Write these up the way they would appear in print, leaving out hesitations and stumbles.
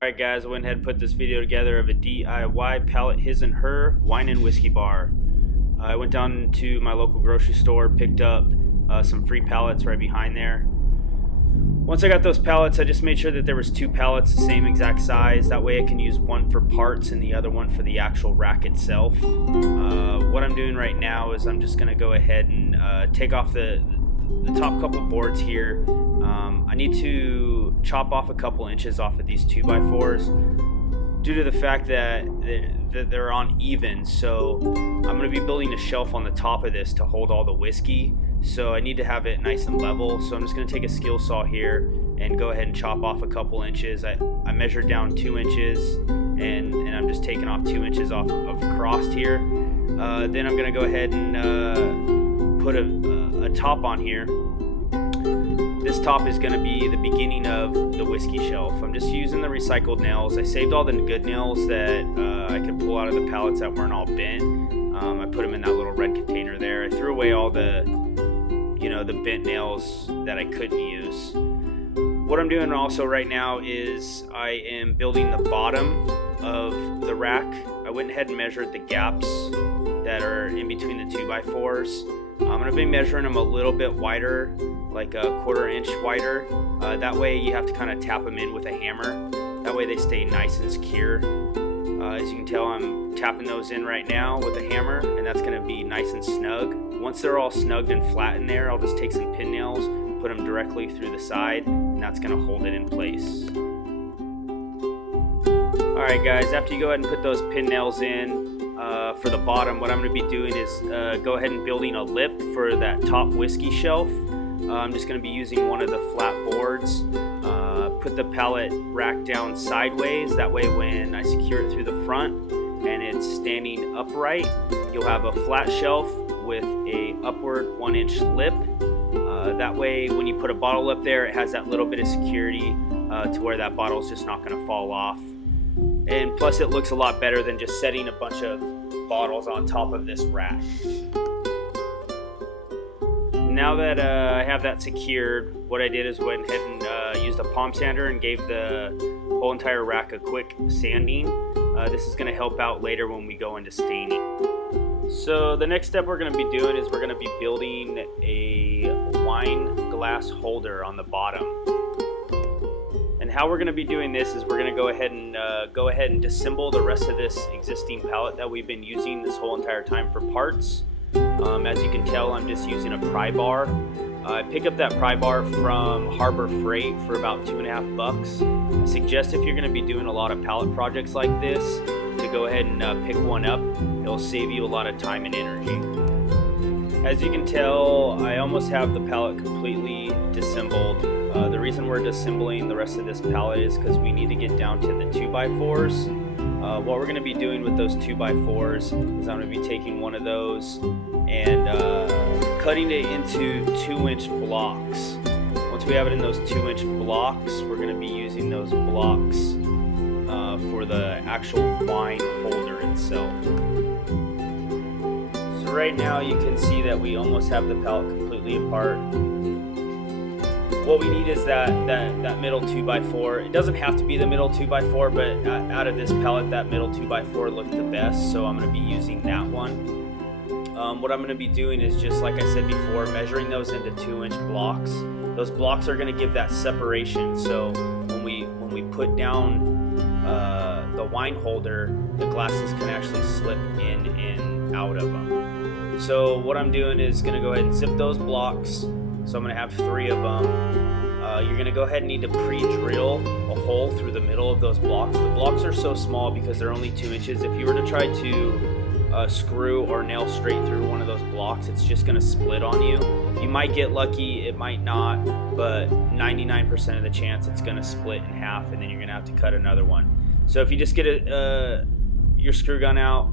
Alright guys, I went ahead and put this video together of a DIY pallet his and her wine and whiskey bar. I went down to my local grocery store, picked up some free pallets right behind there. Once I got those pallets, I just made sure that there was two pallets the same exact size. That way I can use one for parts and the other one for the actual rack itself. What I'm doing right now is I'm just going to go ahead and take off the top couple boards here. I need to chop off a couple inches off of these 2x4s due to the fact that they're uneven. So I'm going to be building a shelf on the top of this to hold all the whiskey. So I need to have it nice and level. So I'm just going to take a skill saw here and go ahead and chop off a couple inches. I measured down 2 inches and I'm just taking off 2 inches off of across here. Then I'm going to go ahead and put a top on here. This top is going to be the beginning of the whiskey shelf. I'm just using the recycled nails. I saved all the good nails that I could pull out of the pallets that weren't all bent. I put them in that little red container there. I threw away all the bent nails that I couldn't use. What I'm doing also right now is I am building the bottom of the rack. I went ahead and measured the gaps that are in between the 2x4s. I'm going to be measuring them a little bit wider, like a 1/4 inch wider. That way you have to kind of tap them in with a hammer. That way they stay nice and secure. As you can tell, I'm tapping those in right now with a hammer, and that's going to be nice and snug. Once they're all snugged and flat in there, I'll just take some pin nails, put them directly through the side, and that's going to hold it in place. Alright guys, after you go ahead and put those pin nails in, for the bottom, what I'm going to be doing is go ahead and building a lip for that top whiskey shelf. I'm just going to be using one of the flat boards. Put the pallet rack down sideways. That way when I secure it through the front and it's standing upright, you'll have a flat shelf with a upward 1-inch lip. That way when you put a bottle up there, it has that little bit of security to where that bottle is just not going to fall off. And plus it looks a lot better than just setting a bunch of bottles on top of this rack. Now that I have that secured, what I did is went ahead and used a palm sander and gave the whole entire rack a quick sanding. This is going to help out later when we go into staining. So the next step we're going to be doing is we're going to be building a wine glass holder on the bottom. And how we're going to be doing this is we're going to go ahead and disassemble the rest of this existing pallet that we've been using this whole entire time for parts. As you can tell, I'm just using a pry bar. I picked up that pry bar from Harbor Freight for about $2.50. I suggest if you're going to be doing a lot of pallet projects like this, to go ahead and pick one up. It'll save you a lot of time and energy. As you can tell, I almost have the pallet completely disassembled. The reason we're disassembling the rest of this pallet is because we need to get down to the 2x4s. What we're going to be doing with those 2x4s is I'm going to be taking one of those and cutting it into 2-inch blocks. Once we have it in those 2-inch blocks, we're going to be using those blocks for the actual wine holder itself. So right now you can see that we almost have the pallet completely apart. What we need is that middle 2x4. It doesn't have to be the middle 2x4, but out of this pallet, that middle 2x4 looked the best, so I'm going to be using that one. What I'm going to be doing is, just like I said before, measuring those into 2-inch blocks. Those blocks are going to give that separation, so when we put down the wine holder, the glasses can actually slip in and out of them. So what I'm doing is going to go ahead and zip those blocks. So I'm going to have 3 of them. You're going to go ahead and need to pre-drill a hole through the middle of those blocks. The blocks are so small because they're only 2 inches. If you were to try to screw or nail straight through one of those blocks, it's just going to split on you. You might get lucky, it might not, but 99% of the chance it's going to split in half, and then you're going to have to cut another one. So if you just get your screw gun out,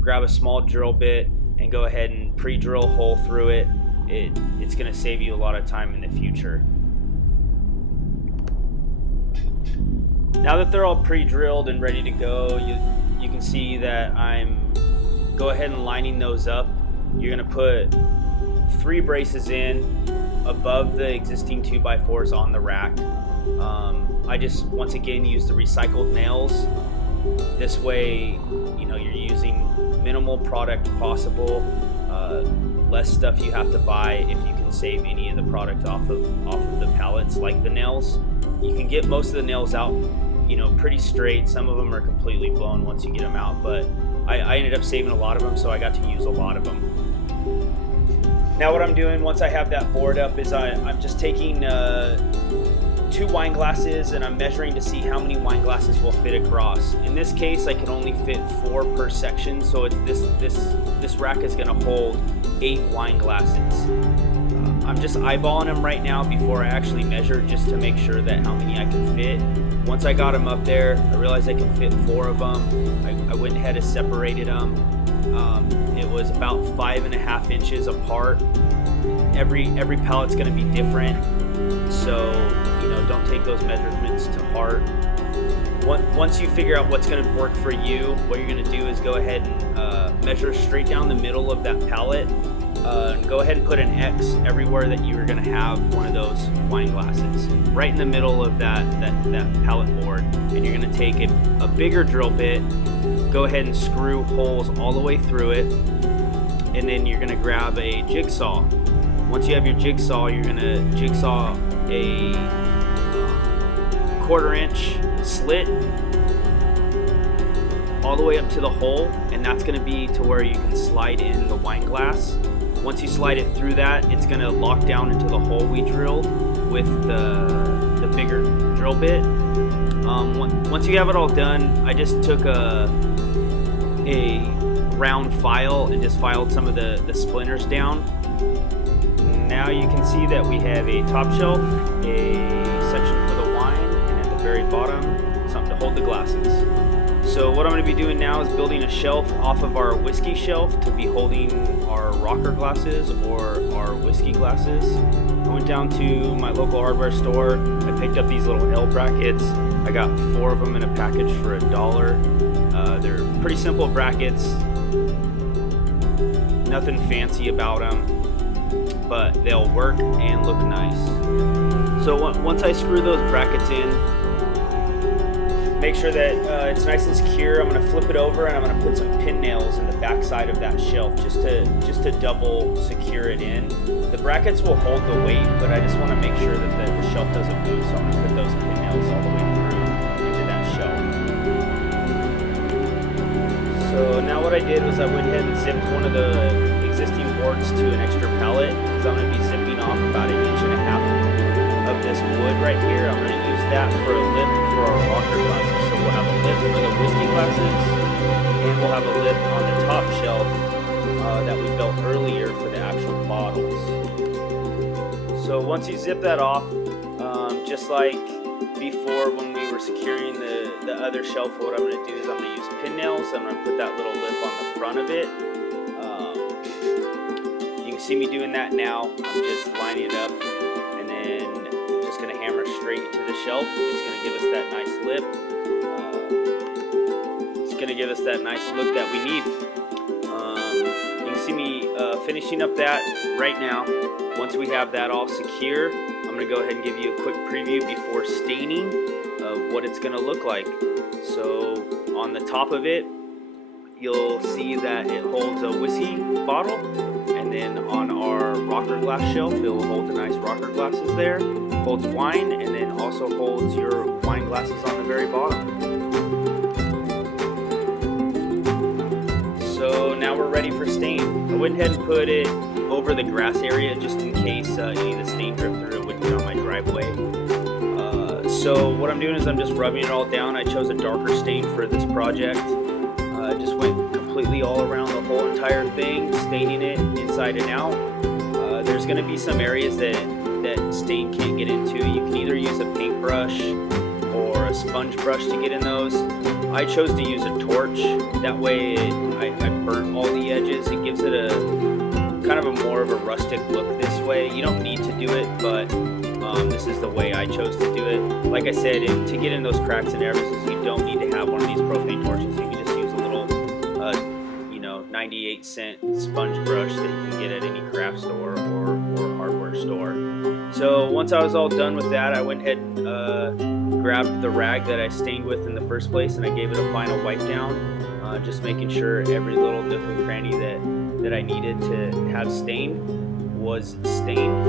grab a small drill bit, and go ahead and pre-drill a hole through it, it's going to save you a lot of time in the future. Now that they're all pre-drilled and ready to go, you can see that I'm go ahead and lining those up. You're going to put 3 braces in above the existing 2x4s on the rack. I just once again use the recycled nails. This way, you know, you're using minimal product possible, less stuff you have to buy if you can save any of the product off of the pallets, like the nails. You can get most of the nails out, you know, pretty straight. Some of them are completely blown once you get them out, but I ended up saving a lot of them, so I got to use a lot of them. Now what I'm doing once I have that board up is I'm just taking 2 wine glasses and I'm measuring to see how many wine glasses will fit across. In this case, I can only fit 4 per section, so it's this rack is going to hold 8 wine glasses. I'm just eyeballing them right now before I actually measure, just to make sure that how many I can fit. Once I got them up there, I realized I can fit 4 of them. I went ahead and separated them. It was about 5.5 inches apart. Every pallet's going to be different, so you know, don't take those measurements to heart. Once you figure out what's going to work for you, what you're going to do is go ahead and measure straight down the middle of that pallet. And go ahead and put an X everywhere that you are going to have one of those wine glasses, right in the middle of that pallet board. And you're going to take a bigger drill bit, go ahead and screw holes all the way through it, and then you're going to grab a jigsaw. Once you have your jigsaw, you're going to jigsaw a 1/4 inch slit all the way up to the hole, and that's going to be to where you can slide in the wine glass. Once you slide it through that, it's going to lock down into the hole we drilled with the bigger drill bit. Once you have it all done, I just took a round file and just filed some of the splinters down. Now you can see that we have a top shelf, a section for the wine, and at the very bottom, something to hold the glasses. So what I'm going to be doing now is building a shelf off of our whiskey shelf to be holding our rocker glasses or our whiskey glasses. I went down to my local hardware store. I picked up these little L brackets. I got 4 of them in a package for $1. They're pretty simple brackets. Nothing fancy about them, but they'll work and look nice. So once I screw those brackets in, make sure that it's nice and secure. I'm going to flip it over and I'm going to put some pin nails in the back side of that shelf just to double secure it in. The brackets will hold the weight, but I just want to make sure that the shelf doesn't move, so I'm going to put those pin nails all the way through into that shelf. So now what I did was I went ahead and zipped one of the existing boards to an extra pallet, because I'm going to be zipping off about 1.5 inches of this wood right here. I'm going to use that for a lip for our rocker glasses. So we'll have a lip for the whiskey glasses, and we'll have a lip on the top shelf that we built earlier for the actual bottles. So once you zip that off, just like before when we were securing the other shelf, what I'm going to do is I'm going to use pin nails. I'm going to put that little lip on the front of it. You can see me doing that now. I'm just lining it up and then just going to hammer straight into the shelf. It's going to give us that nice lip. It's going to give us that nice look that we need. You can see me finishing up that right now. Once we have that all secure, I'm going to go ahead and give you a quick preview before staining of what it's going to look like. So on the top of it, you'll see that it holds a whiskey bottle, and then on our rocker glass shelf, it'll hold the nice rocker glasses there, holds wine, and then also holds your wine glasses on the very bottom. So now we're ready for stain. I went ahead and put it over the grass area just in case any of the stain dripped through. It wouldn't get on my driveway. So what I'm doing is I'm just rubbing it all down. I chose a darker stain for this project. Just went completely all around the whole entire thing, staining it inside and out. There's going to be some areas that stain can't get into. You can either use a paintbrush or a sponge brush to get in those. I chose to use a torch. That way I burnt all the edges. It gives it a kind of a more of a rustic look this way. You don't need to do it, but this is the way I chose to do it. Like I said, to get in those cracks and crevices, you don't need to have one of these propane torches. You can just use a little 98-cent sponge brush that you can get at any craft store or hardware store. So once I was all done with that, I went ahead and grabbed the rag that I stained with in the first place, and I gave it a final wipe down, just making sure every little nook and cranny that I needed to have stained was stained.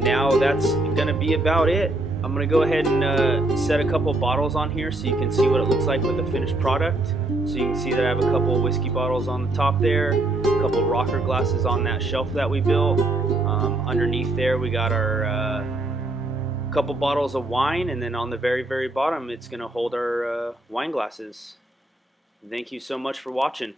Now that's gonna be about it. I'm gonna go ahead and set a couple bottles on here so you can see what it looks like with the finished product. So you can see that I have a couple whiskey bottles on the top there, a couple rocker glasses on that shelf that we built. Underneath there we got our couple bottles of wine, and then on the very bottom it's gonna hold our wine glasses. Thank you so much for watching.